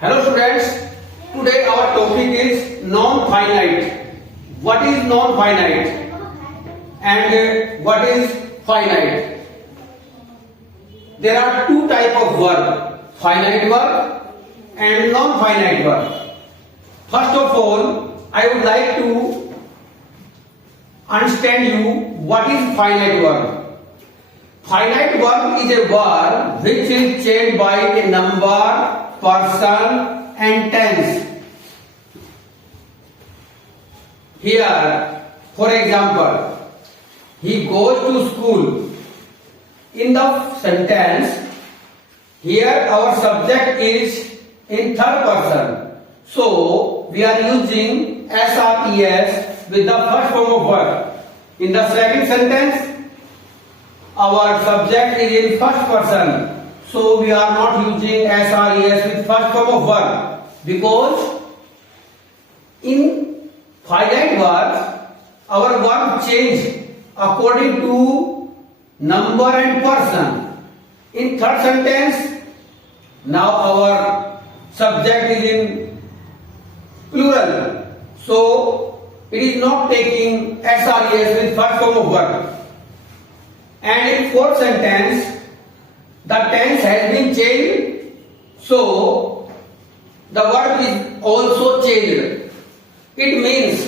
Hello students, today our topic is non-finite. What is non-finite and what is finite? There are two types of verb, finite verb and non-finite verb. First of all, I would like to understand you what is finite verb. Finite verb is a verb which is changed by a number, person and tense. Here, for example, he goes to school. In the sentence, here our subject is in third person. So, we are using SRES with the first form of verb. In the second sentence, our subject is in first person, so we are not using SRES with first form of verb, because in finite verbs our verb change according to number and person. In third sentence, now our subject is in plural, so it is not taking SRES with first form of verb. And in fourth sentence, the tense has been changed, so the verb is also changed. It means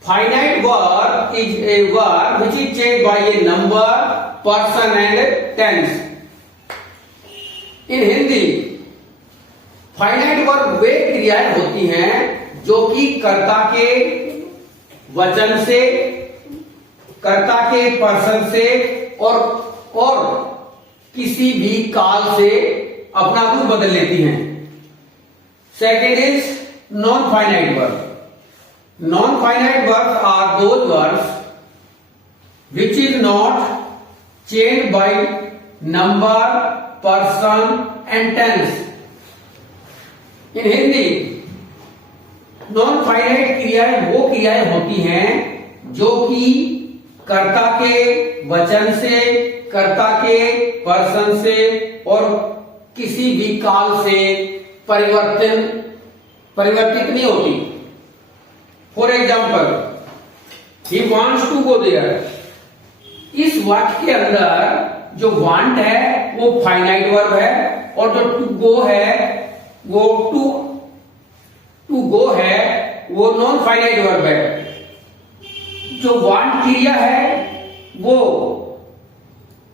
finite verb is a verb which is changed by a number, person and tense. In Hindi, finite verb वे क्रियाएं होती हैं जो कि कर्ता के वचन से, कर्ता के पर्सन से और किसी भी काल से अपना रूप बदल लेती हैं. Second is non finite verb. Non finite verbs are those verbs which is not changed by number, person and tense. In Hindi non finite क्रियाएं वो क्रियाएं होती हैं जो कि कर्ता के वचन से, कर्ता के पर्सन से और किसी भी काल से परिवर्तित नहीं होती. For example, he wants to go there. इस वाक्य के अंदर जो वांट है वो फाइनाइट वर्ब है और जो टू गो है वो टू गो है वो नॉन फाइनाइट वर्ब है. जो वांट क्रिया है वो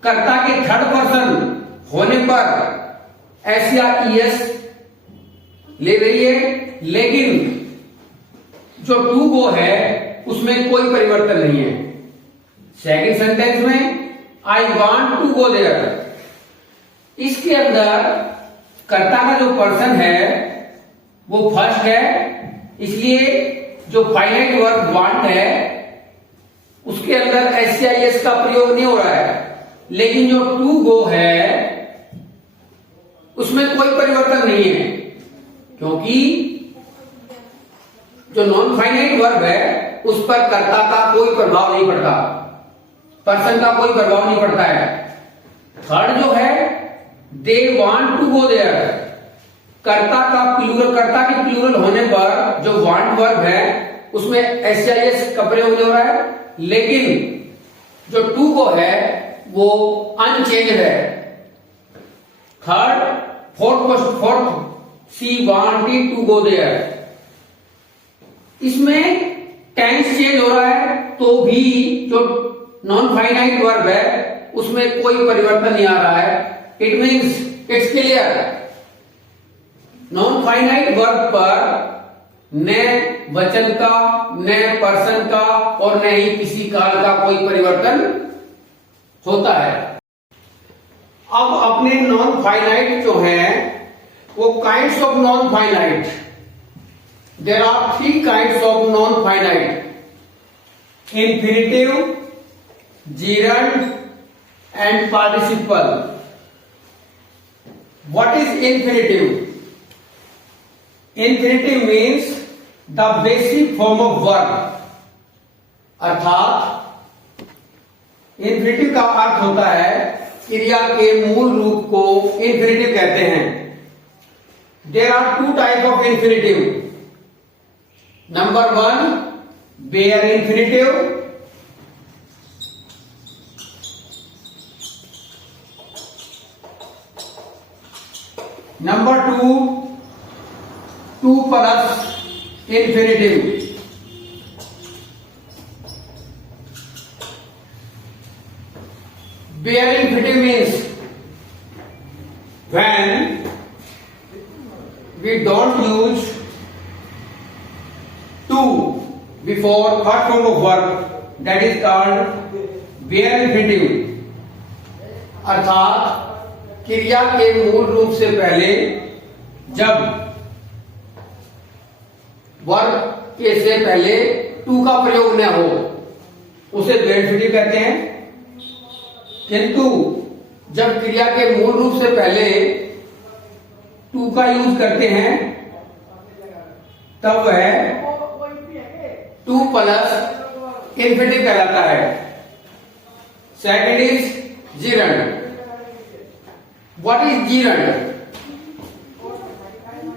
कर्ता के थर्ड पर्सन होने पर एस ले रही है, लेकिन जो टू गो है उसमें कोई परिवर्तन नहीं है. सेकंड सेंटेंस में I want to go there, इसके अंदर कर्ता का जो पर्सन है वो फर्स्ट है, इसलिए जो फाइनाइट वर्ब वांट है उसके अंदर एस का प्रयोग नहीं हो रहा है. लेकिन जो टू गो है उसमें कोई परिवर्तन नहीं है, क्योंकि जो नॉन फाइनाइट वर्ब है उस पर कर्ता का कोई प्रभाव नहीं पड़ता, पर्सन का कोई प्रभाव नहीं पड़ता है. थर्ड जो है they want to go there, कर्ता के प्लूरल होने पर जो वांट वर्ब है उसमें एस का प्रयोग नहीं हो रहा है, लेकिन जो टू गो है वो अनचेंज है. Third, fourth she wanted to go there, इसमें टेंस चेंज हो रहा है तो भी जो नॉन फाइनाइट वर्ब है उसमें कोई परिवर्तन नहीं आ रहा है. It means it's clear, non finite verb पर न वचन का, न पर्सन का और न ही किसी काल का कोई परिवर्तन होता है. अब अपने नॉन फाइनाइट जो है वो kinds of non finite. There are three kinds of non finite: infinitive, gerund and participle. What is infinitive? Infinitive means the basic form of verb. अर्थात इंफिनिटिव का अर्थ होता है क्रिया के मूल रूप को इंफिनिटिव कहते हैं. there are two type of infinitive. Number one, bare infinitive. Number two, two plus infinitive. Bare infinitive means when we don't use to before first form of verb, that is called bare infinitive. अर्थात क्रिया के मूल रूप से पहले जब verb के से पहले टू का प्रयोग न हो उसे bare infinitive कहते हैं। किंतु जब क्रिया के मूल रूप से पहले टू का यूज करते हैं तब वह टू प्लस इंफिनिटिव कहलाता है। Second is gerund. What is gerund?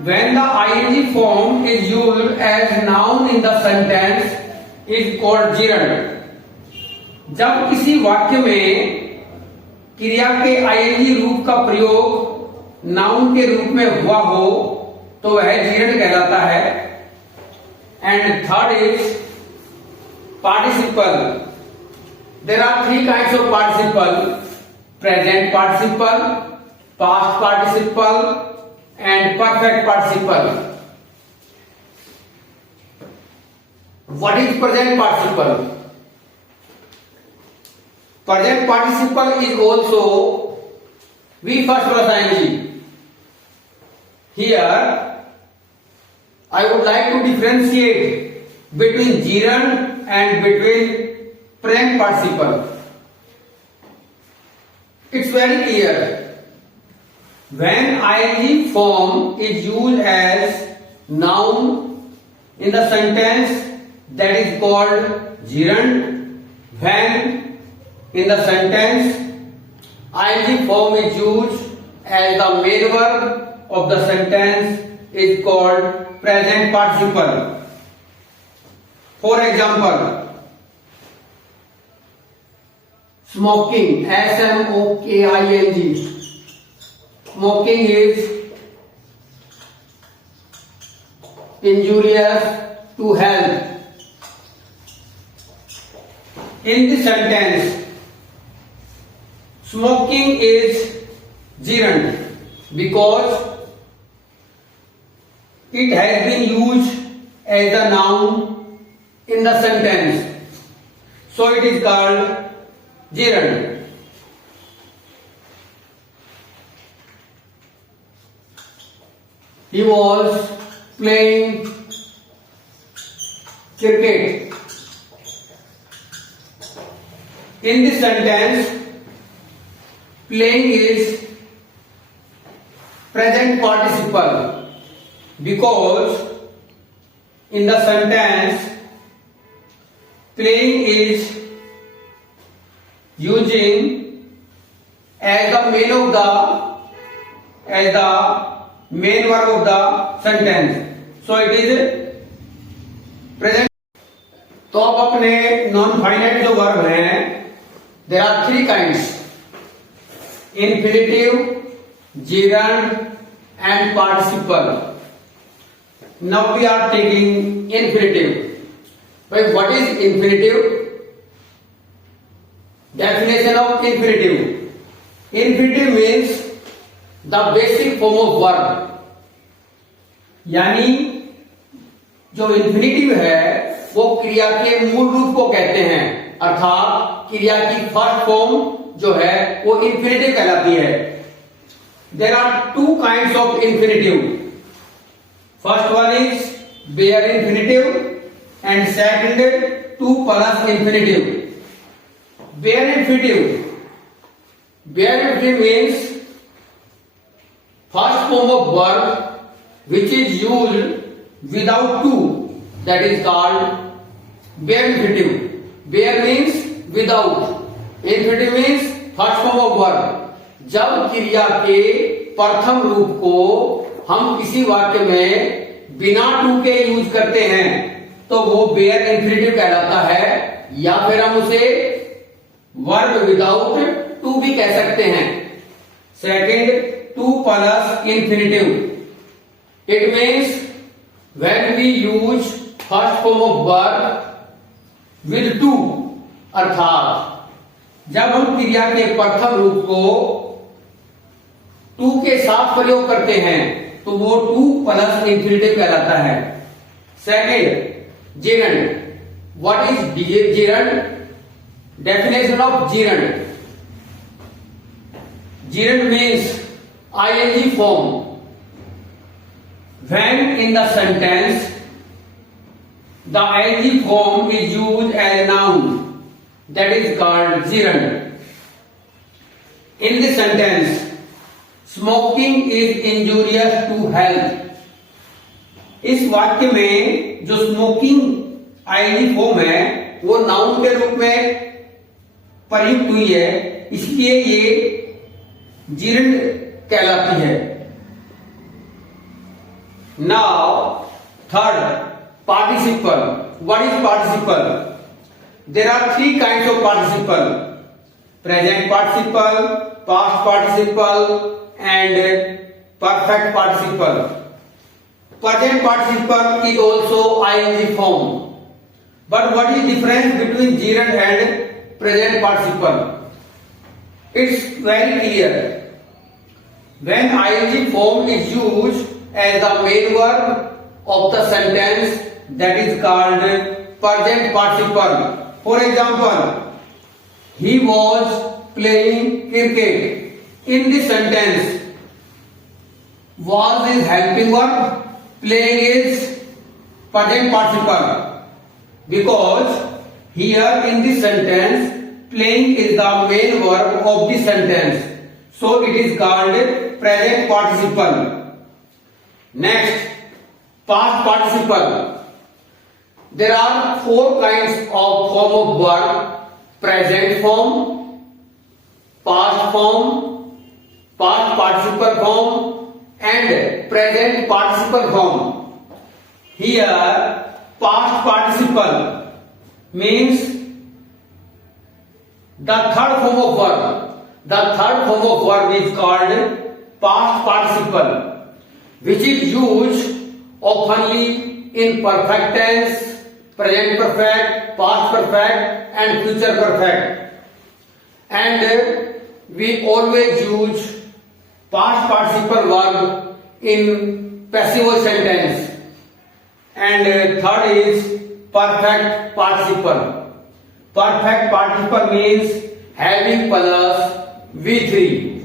When the ing form is used as noun in the sentence is called gerund. जब किसी वाक्य में क्रिया के ing रूप का प्रयोग नाउन के रूप में हुआ हो तो वह जीरंड कहलाता है। And third is participle. There are three kinds of participle: present participle, past participle and perfect participle. What is present participle? Present participle is also V first plus ing. Here, I would like to differentiate between gerund and between present participle. It's very clear. When ing form is used as noun in the sentence, that is called gerund. When in the sentence ing form is used as the main verb of the sentence is called present participle. For example, smoking, smoking. Smoking is injurious to health. In this sentence, smoking is gerund because it has been used as a noun in the sentence, so it is called gerund. He was playing cricket. In this sentence, playing is present participle because in the sentence playing is using as the main verb of the sentence, so it is present. तो अब अपने non finite जो verb हैं, there are three kinds: infinitive, gerund and participle. Now we are taking infinitive. But what is infinitive? Definition of infinitive. Infinitive means the basic form of verb. यानी जो infinitive है वो क्रिया के मूल रूप को कहते हैं, अर्थात क्रिया की फर्स्ट फॉर्म जो है वो इंफिनिटिव कहलाती है। There are two kinds of infinitive. First one is bare infinitive and second to plus infinitive. Bare infinitive means first form of verb which is used without to, that is called bare infinitive. Bare means without, infinitive means first form of verb. जब क्रिया के प्रथम रूप को हम किसी वाक्य में बिना टू के यूज करते हैं तो वो बेयर इंफिनिटिव कहलाता है, या फिर हम उसे वर्ब विदाउट टू भी कह सकते हैं। Second, to plus infinitive, it means when we use first form of verb with to, अर्थात जब हम क्रिया के प्रथम रूप को टू के साथ प्रयोग करते हैं तो वो टू प्लस इंफिनिटिव कहलाता है। Second, gerund, what is gerund? Definition of gerund, gerund means ing form when in the sentence the ing form is used as a noun, that is called gerund. In this sentence, smoking is injurious to health. इस वाक्य में जो smoking ing form है वो noun के रूप में प्रयुक्त हुई है, इसलिए ये gerund कहलाती है। Now, third, participle. What is participle? There are three kinds of participle: present participle, past participle, and perfect participle. Present participle is also ing form. But what is the difference between gerund and present participle? It's very clear. When ing form is used as the main verb of the sentence, that is called present participle. For example, he was playing cricket. In this sentence, was is helping verb, playing is present participle, because here in this sentence playing is the main verb of the sentence, so it is called present participle. Next, past participle. There are four kinds of form of verb: present form, past form, past participle form, and present participle form. Here, past participle means the third form of verb. The third form of verb is called past participle, which is used oftenly in perfect tense, present perfect, past perfect, and future perfect. And we always use past participle verb in passive voice sentence. And third is perfect participle. Perfect participle means having plus V3.